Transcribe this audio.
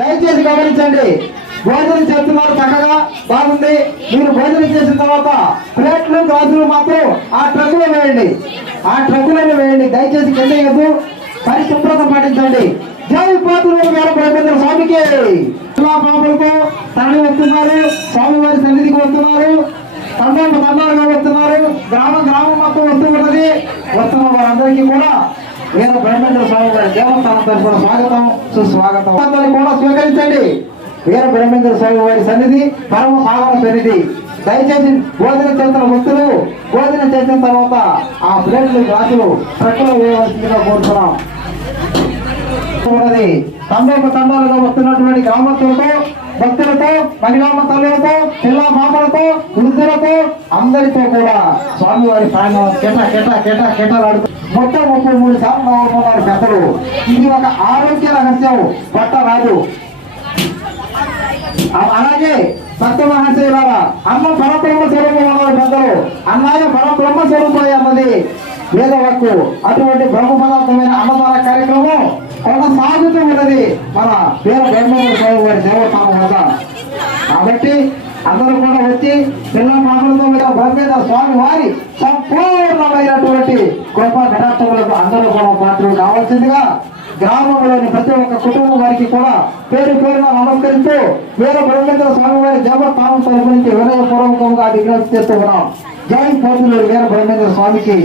దయచేసి గమనించండి. భోజనం చేస్తున్నారు చక్కగా బాగుంది. మీరు భోజనం చేసిన తర్వాత ప్లేట్లు గ్లాసులు మాత్రం ఆ ట్రక్కులో వేయండి, ఆ ట్రక్కులను వేయండి. దయచేసి కింద వేయద్దు, పరిశుభ్రత పాటించండి. జై పాత్రులకు వేల బ్రహ్మేంద్ర స్వామికి పాపలతో తరలి వస్తున్నారు, స్వామివారి సన్నిధికి వస్తున్నారు, తండాలుగా వస్తున్నారు. గ్రామం మొత్తం వస్తున్నది. వస్తున్న వారందరికీ కూడా వీర బ్రహ్మేంద్ర స్వామి వారి దేవస్థానం తరఫున స్వాగతం సుస్వాగతం కూడా స్వీకరించండి. వీర బ్రహ్మేంద్ర స్వామి వారి సన్నిధి పరమ పావన సన్నిధి. దయచేసి భోజనం చేసిన వస్తువులు భోజనం చేసిన తర్వాత ఆ ప్లేట్లు గ్లాసులు ట్రక్కులో వేయవలసిందిగా కోరుతున్నాం. తండాలుగా వస్తున్నటువంటి గ్రామస్తులతో, భక్తులతో, మహిళా తల్లులతో, పిల్ల పాపలతో, వృద్ధులతో అందరితో కూడా స్వామివారి ప్రాణం కెటాలాడుతూ మొత్తం 33 శాతం ఉన్నారు పెద్దలు. ఇది ఒక ఆరోగ్య రహస్యం, పట్ట రాదు. అలాగే భక్త మహాశయులారా, అన్న పరబ్రహ్మ స్వరూపం ఉన్నారు పెద్దలు. అన్నాయ పరబ్రహ్మ స్వరూపం అన్నది వేదవాక్కు. అటువంటి బ్రహ్మ పదార్థమైన అన్నదాన కార్యక్రమం కొనసాగుతూ ఉన్నది మన వీర బ్రహ్మేంద్ర స్వామి వారి దేవస్థానం వద్ద. కాబట్టి అందరూ కూడా వచ్చి పిల్ల పాపలతో బ్రహ్మేంద్ర స్వామి వారి సంపూర్ణమైనటువంటి కృపా కటాక్షములకు అందరూ కూడా పాత్రలు కావాల్సిందిగా గ్రామంలోని ప్రతి ఒక్క కుటుంబం వారికి కూడా పేరు పేరున నమస్కరిస్తూ వీర బ్రహ్మేంద్ర స్వామి వారి దేవస్థానం తరపు నుంచి వినయపూర్వకంగా విజ్ఞప్తి చేస్తూ ఉన్నాం. జై పోతులు వీర బ్రహ్మేంద్ర స్వామికి.